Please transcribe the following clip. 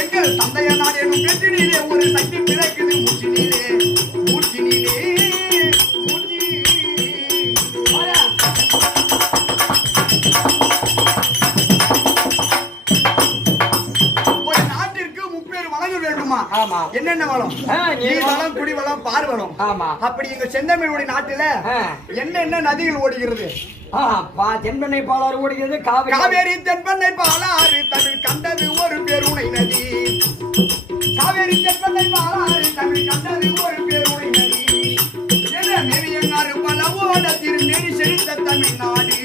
எங்கள் தந்தைய நாடு எனும் பெற்றினிலே ஒரு சக்தி பிறக்குது மூச்சினிலே மூச்சினிலே மூச்சி ஒரு நாட்டிற்கு முப்பேறு வளங்கள் வேண்டுமா? ஆமா. என்னென்ன வளம்? நீர் வளம், குடி வளம், பார் வளம். ஆமா. அப்படி எங்க செந்தமிழுடைய நாட்டுல என்னென்ன நதிகள் ஓடுகிறது? தென்பெண்ணை பாலாறு ஓடுகிறது. காவேரி தென்பெண்ணை பாலாறு தமிழ் கண்டது ஒரு பெருணை நதி. காவேரி தென்பெண்ணை பாலாறு தமிழ் கண்டது ஒரு பெருணை நதி. நெறியங்காறு பல ஓட திரு நெறி செழித்த தமிழ்நாடு.